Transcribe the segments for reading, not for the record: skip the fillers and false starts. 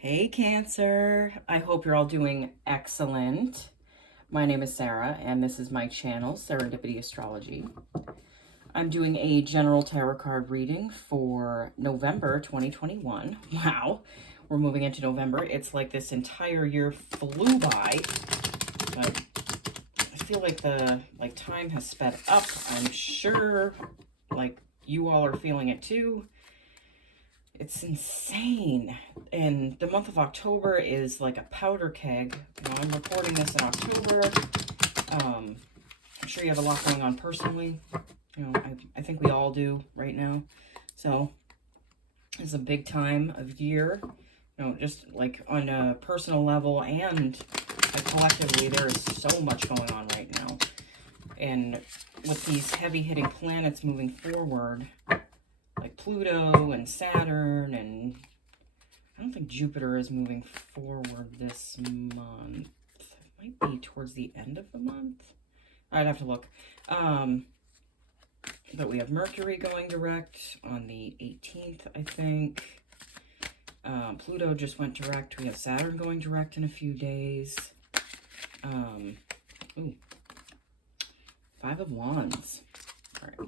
Hey Cancer, I hope you're all doing excellent. My name is Sarah and this is my channel, Serendipity Astrology. I'm doing a general tarot card reading for November 2021. Wow, we're moving into November. It's like this entire year flew by, but I feel like the time has sped up. I'm sure you all are feeling it too. It's insane. And the month of October is like a powder keg. I'm recording this in October. I'm sure you have a lot going on personally. I think we all do right now. So it's a big time of year. Just like on a personal level and collectively, there is so much going on right now. And with these heavy hitting planets moving forward, like Pluto and Saturn, and I don't think Jupiter is moving forward this month. It might be towards the end of the month. I'd have to look. But we have Mercury going direct on the 18th, I think. Pluto just went direct. We have Saturn going direct in a few days. Ooh, Five of Wands. All right.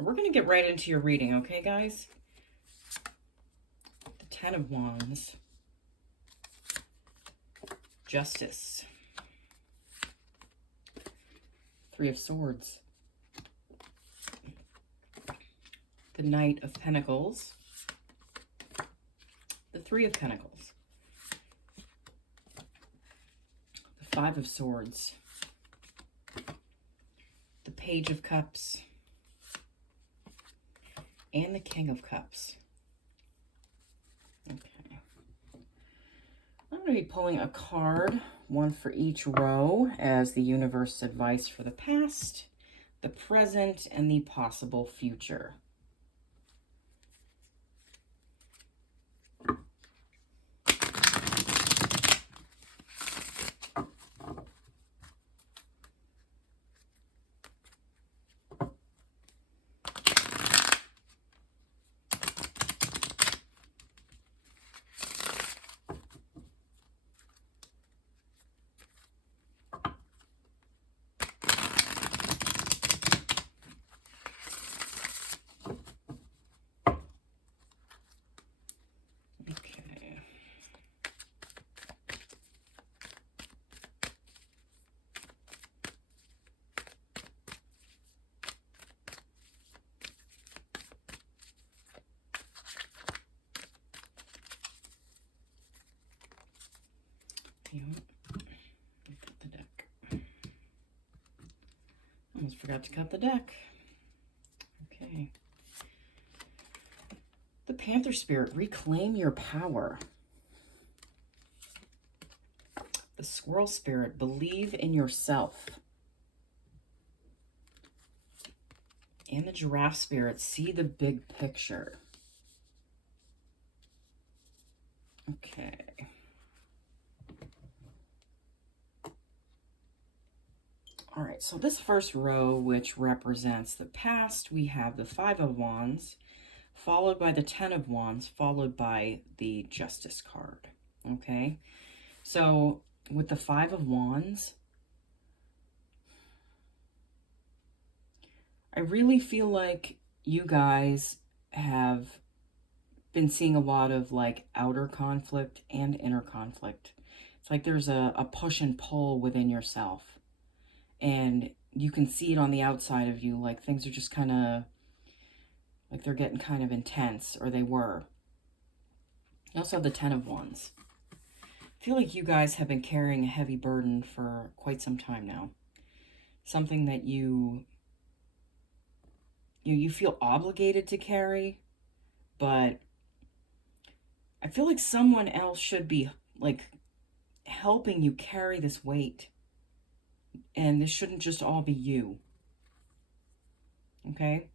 We're going to get right into your reading, okay, guys? The Ten of Wands. Justice. Three of Swords. The Knight of Pentacles. The Three of Pentacles. The Five of Swords. The Page of Cups. And the King of Cups. Okay. I'm going to be pulling a card, one for each row, as the universe's advice for the past, the present, and the possible future. Cut the deck. Almost forgot to cut the deck. Okay. The Panther Spirit, reclaim your power. The Squirrel Spirit, believe in yourself. And the Giraffe Spirit, see the big picture. Okay. All right, so this first row, which represents the past, we have the Five of Wands, followed by the Ten of Wands, followed by the Justice card. Okay, so with the Five of Wands, I really feel like you guys have been seeing a lot of like outer conflict and inner conflict. It's like there's a push and pull within yourself. And you can see it on the outside of you, like things are just kind of, like they're getting kind of intense, or they were. You also have the Ten of Wands. I feel like you guys have been carrying a heavy burden for quite some time now. Something that you feel obligated to carry, but I feel like someone else should be like helping you carry this weight. And this shouldn't just all be you. Okay?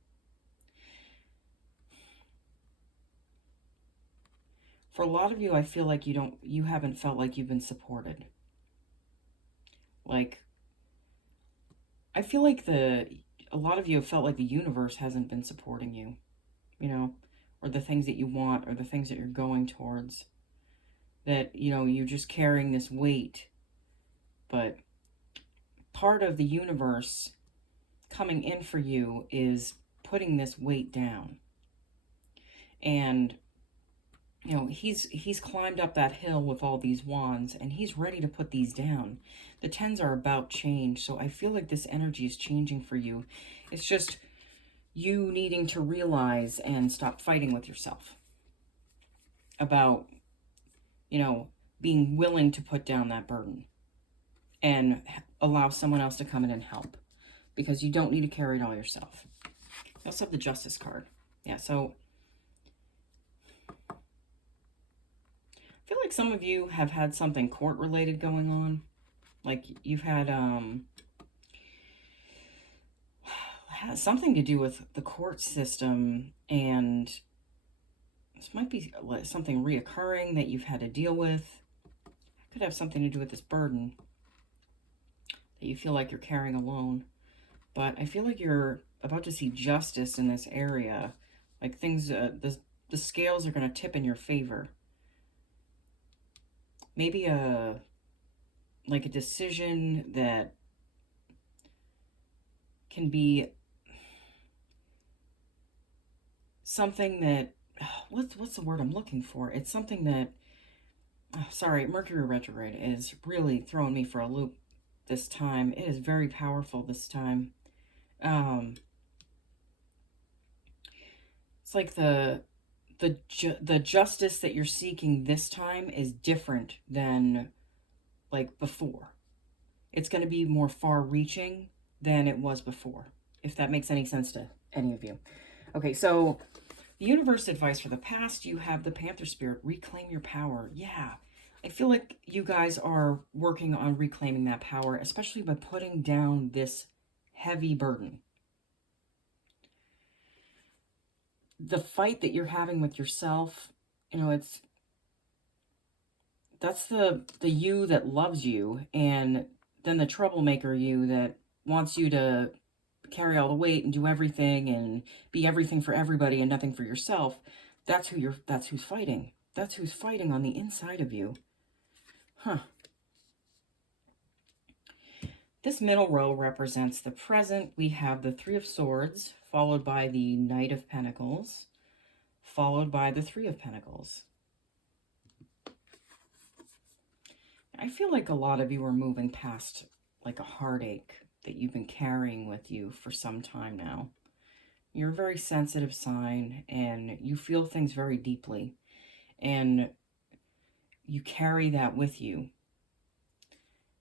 For a lot of you, I feel like you haven't felt like you've been supported. Like, I feel like a lot of you have felt like the universe hasn't been supporting you, you know, or the things that you want, or the things that you're going towards. That, you know, you're just carrying this weight. But part of the universe coming in for you is putting this weight down. And, you know, he's climbed up that hill with all these wands, and he's ready to put these down. The tens are about change, so I feel like this energy is changing for you. It's just you needing to realize and stop fighting with yourself about, you know, being willing to put down that burden and allow someone else to come in and help, because you don't need to carry it all yourself. I also have the Justice card. Yeah, so I feel like some of you have had something court related going on. Like you've had something to do with the court system, and this might be something reoccurring that you've had to deal with. It could have something to do with this burden that you feel like you're carrying alone. But I feel like you're about to see justice in this area. Like things, the scales are going to tip in your favor. Maybe like a decision that can be something that, what's the word I'm looking for? It's something that, sorry, Mercury retrograde is really throwing me for a loop this time. It is very powerful this time. It's like the justice that you're seeking this time is different than like before. It's going to be more far-reaching than it was before, if that makes any sense to any of you. Okay, so the universe advice for the past, you have the Panther Spirit, reclaim your power. Yeah, I feel like you guys are working on reclaiming that power, especially by putting down this heavy burden. The fight that you're having with yourself, you know, that's the you that loves you, and then the troublemaker you that wants you to carry all the weight and do everything and be everything for everybody and nothing for yourself. That's who's fighting. That's who's fighting on the inside of you. Huh. This middle row represents the present. We have the Three of Swords, followed by the Knight of Pentacles, followed by the Three of Pentacles. I feel like a lot of you are moving past like a heartache that you've been carrying with you for some time now. You're a very sensitive sign, and you feel things very deeply, and you carry that with you.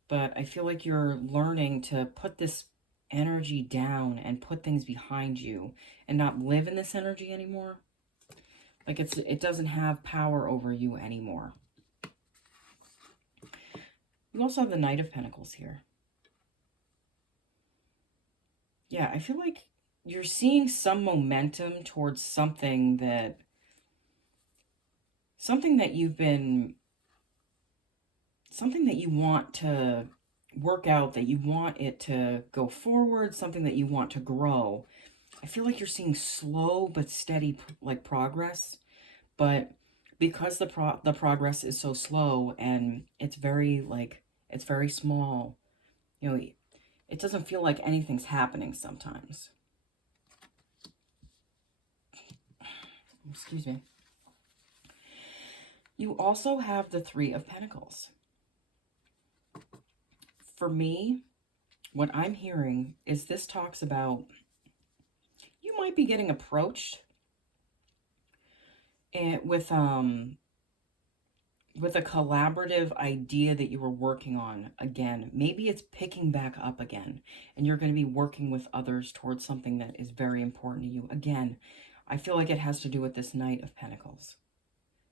But I feel like you're learning to put this energy down and put things behind you and not live in this energy anymore. Like it doesn't have power over you anymore. You also have the Knight of Pentacles here. Yeah, I feel like you're seeing some momentum towards something that you want to work out, that you want it to go forward, something that you want to grow. I feel like you're seeing slow but steady like progress, but because the progress is so slow and it's very small, you know, it doesn't feel like anything's happening sometimes. Excuse me. You also have the Three of Pentacles. For me, what I'm hearing is this talks about you might be getting approached with a collaborative idea that you were working on again. Maybe it's picking back up again, and you're going to be working with others towards something that is very important to you. Again, I feel like it has to do with this Knight of Pentacles,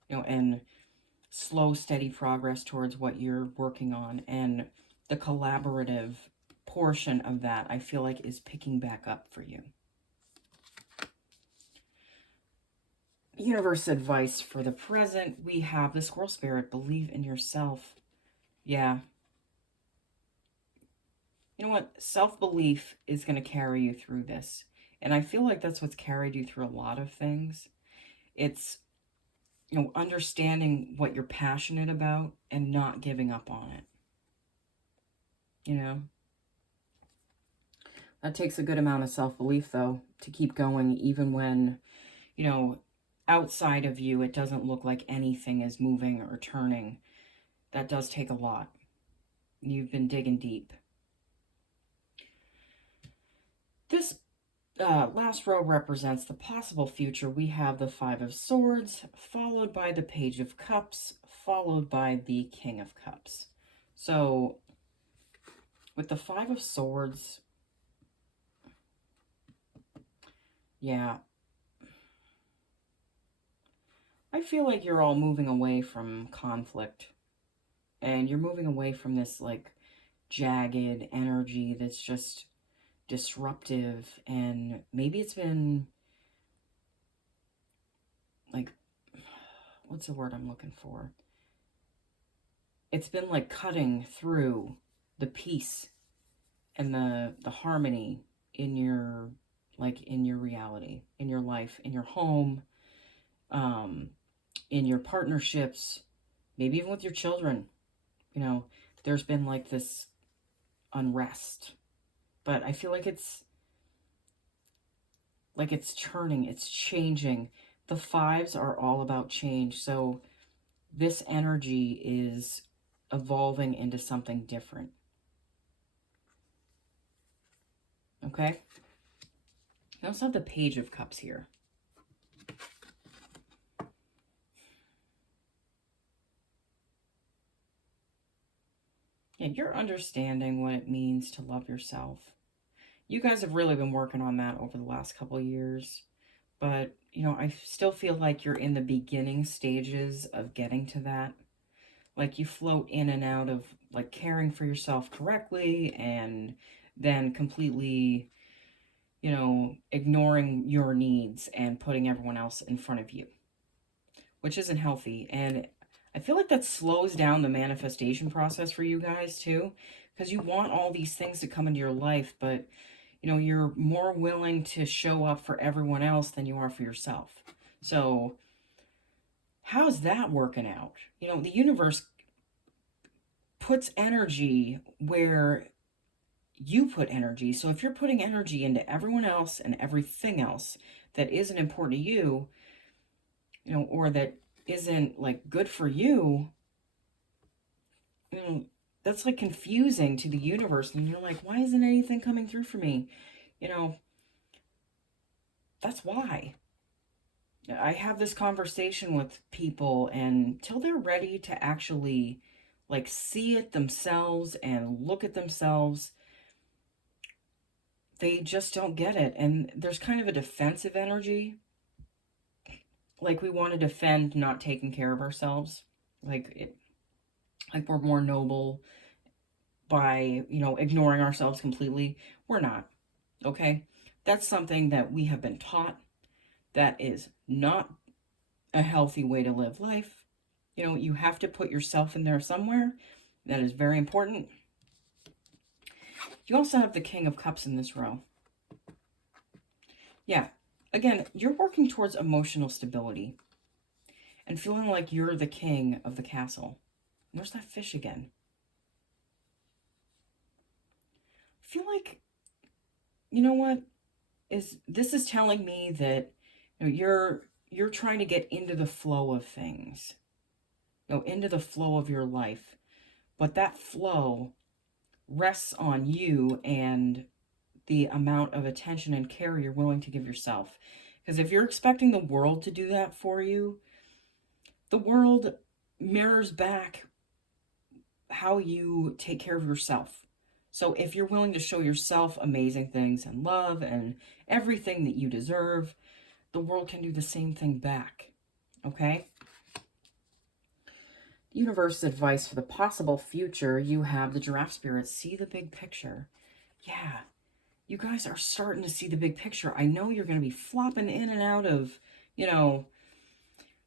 you know, and slow, steady progress towards what you're working on, and the collaborative portion of that, I feel like, is picking back up for you. Universe advice for the present, we have the Squirrel Spirit, believe in yourself. Yeah. you know what? Self-belief is going to carry you through this. And I feel like that's what's carried you through a lot of things. It's, understanding what you're passionate about and not giving up on it. That takes a good amount of self-belief, though, to keep going, even when, outside of you, it doesn't look like anything is moving or turning. That does take a lot. You've been digging deep. This last row represents the possible future. We have the Five of Swords, followed by the Page of Cups, followed by the King of Cups. So, with the Five of Swords, yeah, I feel like you're all moving away from conflict. And you're moving away from this, like, jagged energy that's just disruptive. And maybe it's been, like, what's the word I'm looking for? It's been, like, cutting through the peace and the harmony in your, in your reality, in your life, in your home, in your partnerships, maybe even with your children. There's been, like, this unrest, but I feel like it's churning, it's changing. The fives are all about change, so this energy is evolving into something different. Okay? I also have the Page of Cups here. Yeah, you're understanding what it means to love yourself. You guys have really been working on that over the last couple of years. But, I still feel like you're in the beginning stages of getting to that. Like, you float in and out of, like, caring for yourself correctly and then completely, ignoring your needs and putting everyone else in front of you, which isn't healthy. And I feel like that slows down the manifestation process for you guys too, because you want all these things to come into your life, but you're more willing to show up for everyone else than you are for yourself. So how's that working out? The universe puts energy where you put energy. So if you're putting energy into everyone else and everything else that isn't important to you, or that isn't, like, good for you, that's, like, confusing to the universe. And you're like, why isn't anything coming through for me? That's why. I have this conversation with people, and till they're ready to actually, like, see it themselves and look at themselves, they just don't get it. And there's kind of a defensive energy. Like, we want to defend not taking care of ourselves. Like we're more noble by, ignoring ourselves completely. We're not. Okay? That's something that we have been taught. That is not a healthy way to live life. You have to put yourself in there somewhere. That is very important. You also have the King of Cups in this row. Yeah. Again, you're working towards emotional stability and feeling like you're the king of the castle. Where's that fish again? I feel like, you know what? This is telling me that you're trying to get into the flow of things. Into the flow of your life. But that flow rests on you and the amount of attention and care you're willing to give yourself. Because if you're expecting the world to do that for you, the world mirrors back how you take care of yourself. So if you're willing to show yourself amazing things and love and everything that you deserve, the world can do the same thing back. Okay? Universe advice for the possible future. You have the Giraffe Spirit. See the big picture. Yeah. You guys are starting to see the big picture. I know you're going to be flopping in and out of,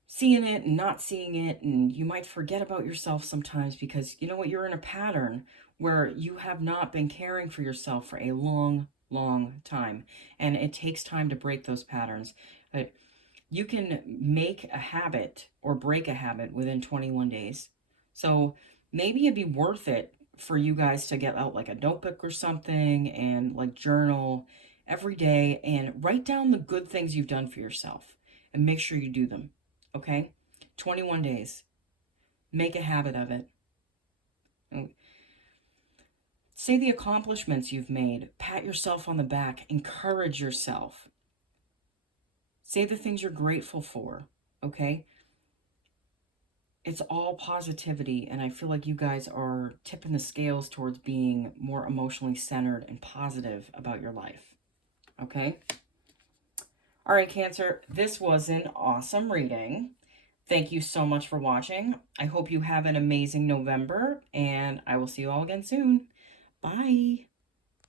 seeing it and not seeing it. And you might forget about yourself sometimes because, you know what, you're in a pattern where you have not been caring for yourself for a long, long time. And it takes time to break those patterns. But you can make a habit or break a habit within 21 days. So maybe it'd be worth it for you guys to get out like a notebook or something and like journal every day and write down the good things you've done for yourself and make sure you do them. Okay? 21 days. Make a habit of it. Say the accomplishments you've made. Pat yourself on the back. Encourage yourself. Say the things you're grateful for. Okay? It's all positivity, and I feel like you guys are tipping the scales towards being more emotionally centered and positive about your life. Okay? All right, Cancer, this was an awesome reading. Thank you so much for watching. I hope you have an amazing November, and I will see you all again soon. Bye.